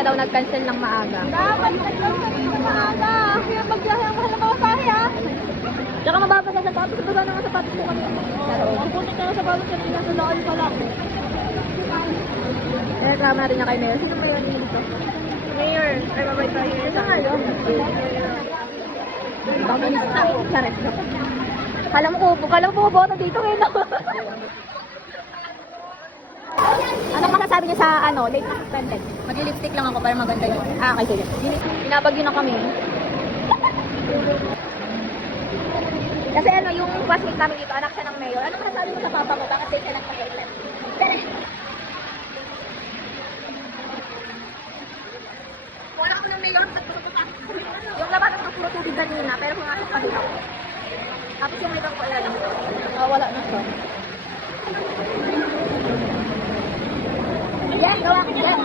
ka daw nag-cancel ng maaga. Dapat nag-cancel ng maaga. Kaya magbiyahe ang mahal na pamasahe ha. Tsaka mababa sa sapatos. Baba na nga sapatos mo kami. Kukunin ka na sa balos kanina sa daan pa lang. Reklamo natin niya kay Mayor. Sino may yun dito? Mayor, ay babay tayo. Ito nga yun. Baminista. Charis. Kala mo boto dito eh, no? Anong masasabi niyo sa late content? Mag-lipstick lang ako para maganda yun. Ah, okay, sige. Pinabagyo na kami. Kasi yung classmate namin dito, anak siya ng mayor. Anong masasabi mo sa papa mo? Bakit din siya nagpa-haircut? Wala ko ng mayor. Yung laban ng puro tubig kanina, pero pumasok pa dito. Tapos yung ibang ko ilan. Wala na siya. Yan, gawa ko yan.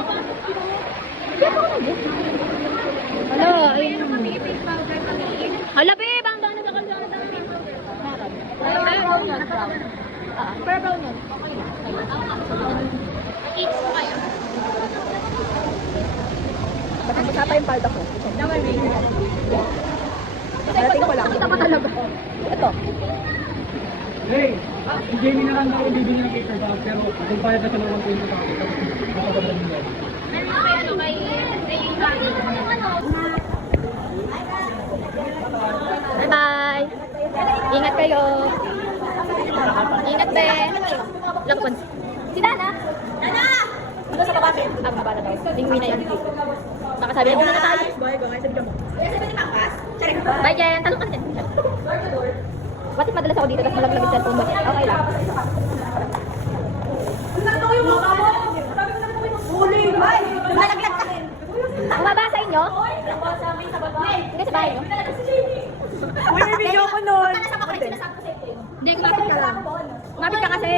Yan ako na yan. Hala, ayun. Hala, babe, ang dami sa kalsada. Pero brown yun. Pero brown yun. Eats ko kayo. Basta pa yung palda ko. Narating ko lang. Kita pa talaga. Ito. Hey! Si Jamie na lang daw bibili ng paper bag, pero kung payag na sa lawang ko yung kapatid, makakabalik nila. Bye-bye! Ingat kayo! Ingat, be! Lakpan. Si Dana! Dana! Ito sa baba. Ah, baba na daw. Lingwi na yun. Baka sabi na na tayo. Bye, Jen! Talong ka din. Bakit madalas ako dito tapos malaglag yung cellphone ba? Okay lang. Bumaba sa inyo? Hindi sa bahay nyo? Uy, may video ko nun. Hindi, kumapit ka lang. Kumapit ka kasi.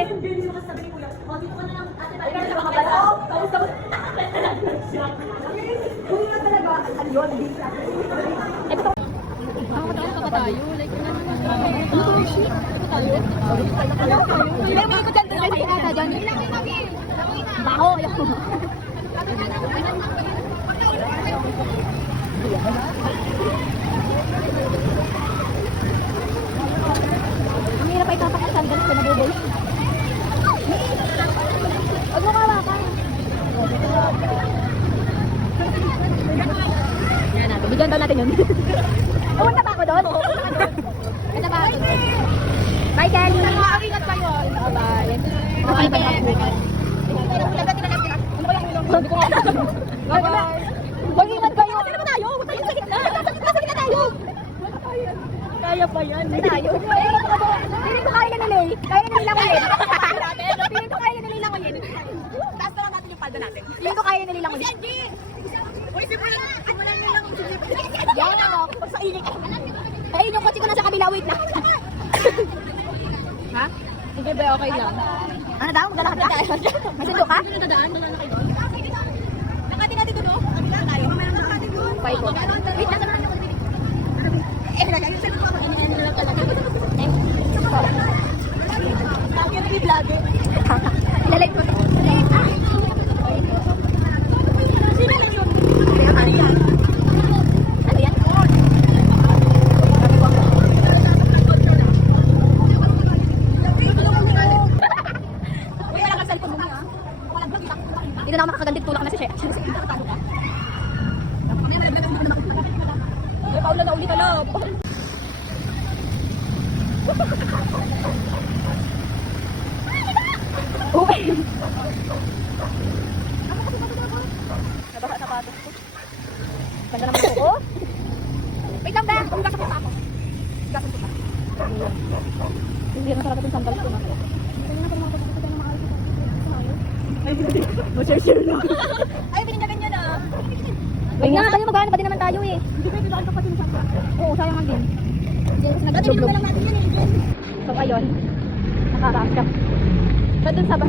Ito. Ako matawag pa tayo. Like, oh, shit. Pero may ikot lang doon kasi nata dyan. Baho. Ang hirap ay tapakasan dyan sa nabuboy. Huwag mo kawakan. Yan natin. Bigyan daw natin yun. Umunta ba ako doon? Umunta ba ako doon? Bye, Ken! Ingat kayo! Bye! Okay, bye! Mag-ingat kayo! Sino ba tayo? Tayo sa gitna! Sa gitna tayo! Kaya pa yan! Tayo! Piling ko kaya na nilay! Kaya na nilangunin! Piling ko kaya na nilangunin! Taas pa lang natin yung paldo natin! Piling ko kaya na nilangunin! Uy, simulan nilang yan ako! Pag sa inig! Ayun yung kotse ko nasa kabila! Wait lang! Ha? Sige ba, okay lang. Ano daw? Maglalakad ka? May sundo ka? May dadaan? Maglalakad kayo? Nakatin natin doon, no? Kabila tayo. Nakatin doon. Paikot. Wait, nasa naman ako. Nalagay yung sundo ko. Ininan na lang talaga. Lagi na i-vlogger. Ilalike ko. Sino lang yun? Ano yan? Ano yan? Hindi na ako makakagandit tulak na si Shea. Ay, Paula na uli ka lang. Uy! Nabaka sapatos ko. Ganda naman ko. Wait lang ba? Hugasan ko pa ako. Hugasan ko pa. Hindi na talaga itong sandals ko na. Share lang. Ay, pinindagan nyo na. Ay nga, tayo maghanap pa din naman tayo eh. Hindi kayo daan pa pa din sa. Oo, sayang man din. Nag-vlog lang natin yan eh. So ayun, nakaraas ka. Sa dun sa